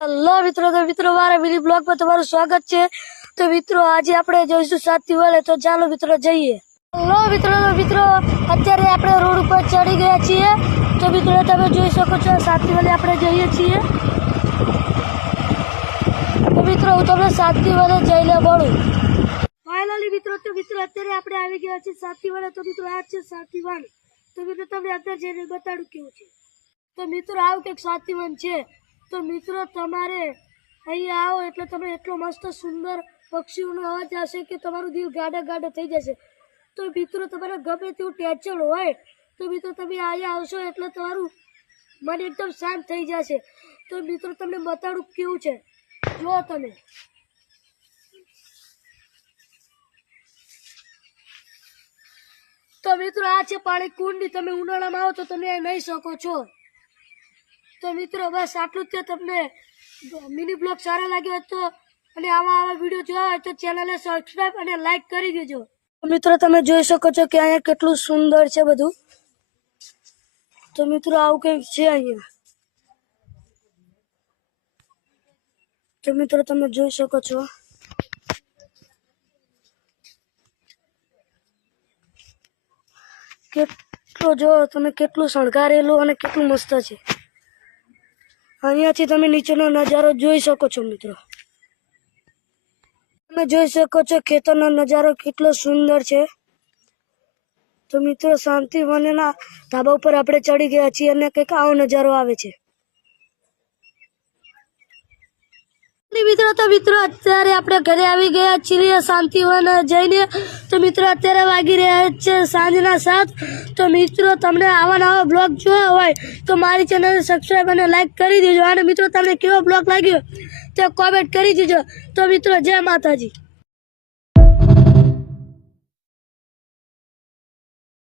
Hello મિત્રો મારા mini blog પર તમારું સ્વાગત છે। તો મિત્રો આજે આપણે જઈશું સાતી વાળે, તો ચાલો મિત્રો જઈએ। હેલો મિત્રો અત્યારે આપણે રોડ ઉપર ચડી ગયા છીએ। તો મિત્રો તમે જોઈ શકો છો સાતી વાળે આપણે જઈએ છીએ। તો મિત્રો હું તમને સાતી વાળે જઈને મળું। ફાઇનલી મિત્રો અત્યારે આપણે આવી ગયા છીએ સાતી વાળે। તો મિત્રો આ છે સાતી વાન। તો મિત્રો તમને અત્યારે જઈને બતાડું કેવું છે। તો મિત્રો આવું કંઈક સાતી વાન છે। તો મિત્રો તમારે અહીંયા આવો એટલે તમે એટલો મસ્ત સુંદર પક્ષીઓનો અવાજ આવશે કે તમારું દિલ ગાડા થઈ જશે। તો મિત્રો તમારે ગમે તેવું ટેન્શન હોય તો મિત્રો તમે અહીંયા આવશો એટલે તમારું મન એકદમ શાંત થઈ જશે। તો મિત્રો તમને બતાડું કેવું છે, જુઓ તમે। તો મિત્રો આ છે પાણી કુંડી। તમે ઉનાળામાં આવો તો તમે નહીં શકો છો। તો મિત્રો બસ આટલું જ છે। તમને મિની બ્લોગ સારા લાગ્યો તો અને આવા વિડીયો જોવા હોય તો ચેનલને સબસ્ક્રાઇબ અને લાઈક કરી દેજો। મિત્રો તમે જોઈ શકો છો કે અહીંયા કેટલું સુંદર છે બધું। તો મિત્રો આવું કંઈક છે અહીંયા। તો મિત્રો તમે જોઈ શકો છો કેટલો, જો તમે કેટલું શણગારેલું અને કેટલું મસ્ત છે। અહીંયાથી તમે નીચેનો નજારો જોઈ શકો છો મિત્રો। તમે જોઈ શકો છો ખેતરનો નજારો કેટલો સુંદર છે। તો મિત્રો શાંતિ વનના ધાબા ઉપર આપણે ચડી ગયા છીએ અને કંઈક આવો નજારો આવે છે। મિત્રો અત્યારે આપણે ઘરે આવી ગયા છીએ શાંતિ વન જઈને। તો મિત્રો અત્યારે વાગી રહ્યા છે સાંજના 7। તો મિત્રો તમને આવા નવા બ્લોગ જોવા હોય તો મારી ચેનલને સબસ્ક્રાઇબ અને લાઈક કરી દેજો। અને મિત્રો તમને કેવો બ્લોગ લાગ્યો તે કોમેન્ટ કરી દેજો। તો મિત્રો જય માતાજી।